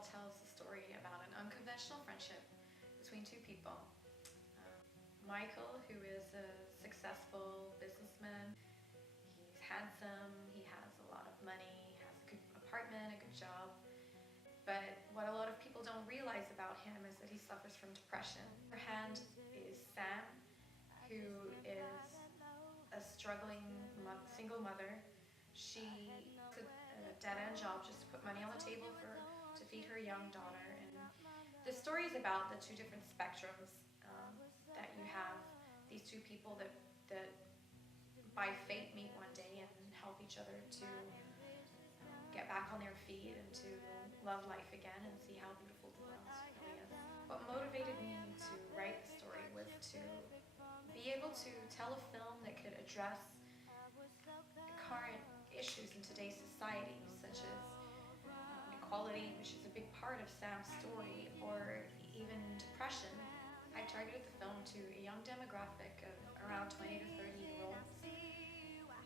World tells the story about an unconventional friendship between two people. Michael, who is a successful businessman, he's handsome, he has a lot of money, he has a good apartment, a good job. But what a lot of people don't realize about him is that he suffers from depression. On the other hand is Sam, who is a struggling single mother. She took a dead-end job just to put money on the table to feed her young daughter. And the story is about the two different spectrums that you have. These two people that by fate meet one day and help each other to get back on their feet and to love life again and see how beautiful the world really is. What motivated me to write the story was to be able to tell a film that could address current issues in today's society, such as equality, which is a big part of Sam's story, or even depression. I targeted the film to a young demographic of around 20 to 30-year-olds,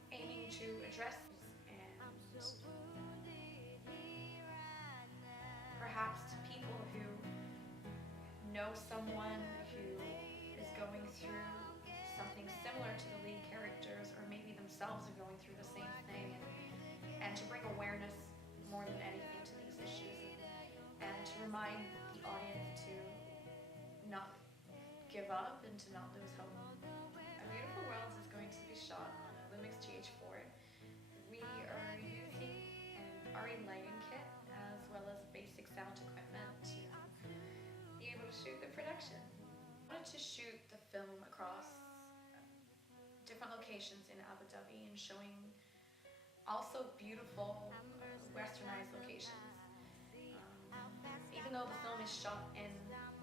aiming to address and perhaps to people who know someone who is going through something similar to the lead characters, or maybe themselves are going through the same thing, and to bring awareness more than anything to these issues, and to remind the audience to not give up and to not lose hope. A Beautiful Worlds is going to be shot on a Lumix GH4. We are using an RE lighting kit as well as basic sound equipment to be able to shoot the production. I wanted to shoot the film across different locations in Abu Dhabi and showing also beautiful westernized locations. Even though the film is shot in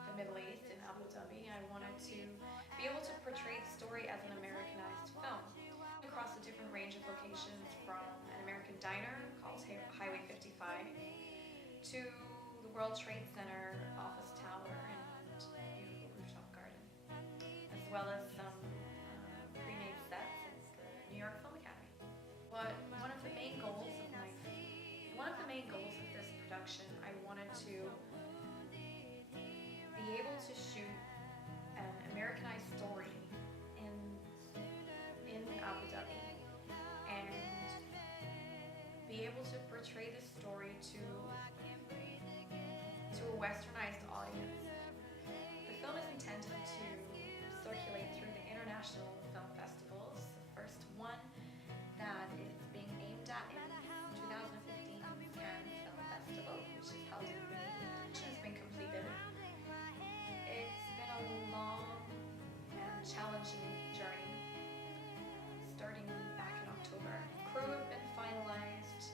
the Middle East, in Abu Dhabi, I wanted to be able to portray the story as an Americanized film across a different range of locations, from an American diner called Highway 55 to the World Trade Center office tower and beautiful rooftop garden, as well as some pre-made sets at the New York Film Academy. One of the main goals of this production, I wanted to be able to shoot an Americanized story in Abu Dhabi and be able to portray this story to a westernized audience. The film is intended to circulate through the international film festivals. The first one that is being aimed at in 2015 Cannes Film Festival, which is held in May, which has been completed. It's been a long and challenging journey, starting back in October. Crew have been finalized,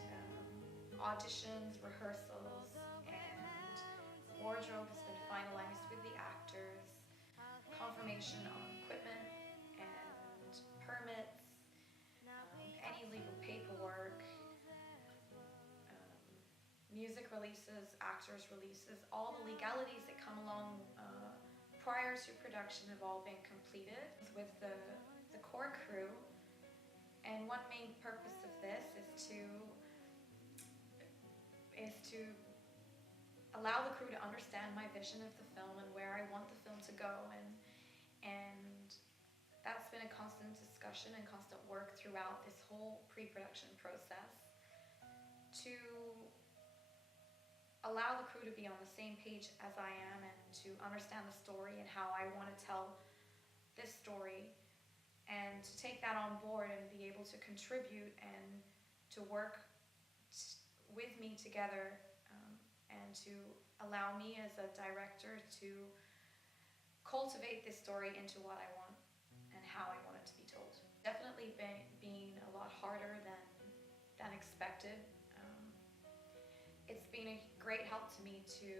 auditions, rehearsals, and wardrobe has been finalized with the actors, confirmation on equipment and permits, any legal paperwork, music releases, actors releases, all the legalities that come along prior to production have all been completed with the core crew. And one main purpose of this is to allow the crew to understand my vision of the film and where I want the film to go, and that's been a constant discussion and constant work throughout this whole pre-production process, to allow the crew to be on the same page as I am and to understand the story and how I want to tell this story, and to take that on board and be able to contribute and to work with me together, and to allow me as a director to cultivate this story into what I want and how I want it to be told. Definitely been a lot harder than expected. It's been a great help to me to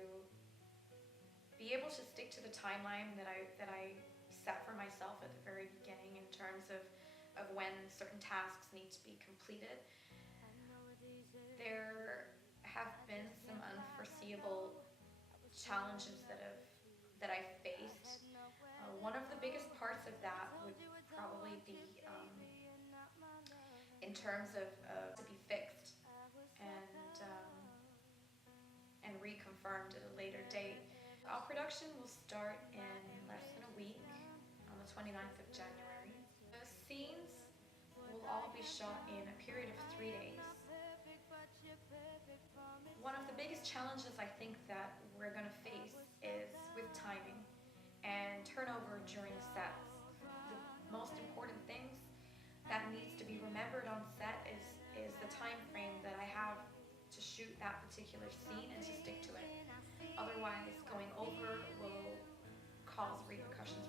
be able to stick to the timeline that I set for myself at the very beginning in terms of when certain tasks need to be completed. There have been some unforeseeable challenges that I faced. One of the biggest parts of that would probably be in terms of to be fixed and reconfirmed. confirmed at a later date. Our production will start in less than a week, on the 29th of January. The scenes will all be shot in a period of 3 days. One of the biggest challenges I think that we're going to face is with timing and turnover during sets. The most important things that needs to be remembered on set is the time frame that I have to shoot that particular scene and to stick to it. Otherwise, going over will cause repercussions